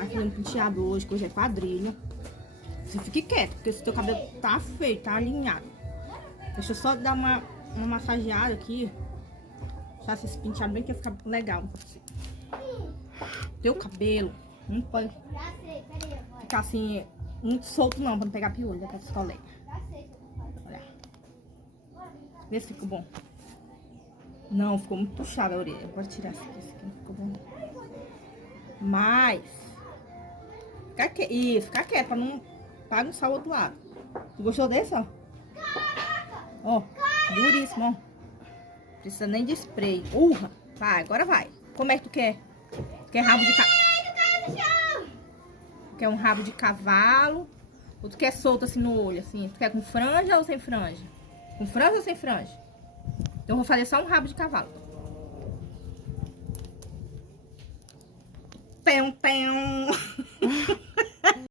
Vai fazer um penteado hoje, que hoje é quadrilha. Você fique quieto, porque se teu cabelo tá feio, tá alinhado. Deixa eu só dar uma massageada aqui. Deixar esse penteado bem que fica legal. Teu cabelo não pode ficar assim, muito solto não, pra não pegar piolho da tua colega. Olha. Vê se ficou bom. Não, ficou muito puxada a orelha. Pode tirar esse aqui não ficou bom. Mas... Fica quieto, pra não bagunçar o outro lado. Tu gostou desse, ó? Ó, duríssimo, ó. Precisa nem de spray. Urra! Vai, agora vai. Como é que tu quer? Quer rabo de cavalo? Quer um rabo de cavalo? Ou tu quer solto assim no olho, assim? Tu quer com franja ou sem franja? Com franja ou sem franja? Então eu vou fazer só um rabo de cavalo. Pão, pão.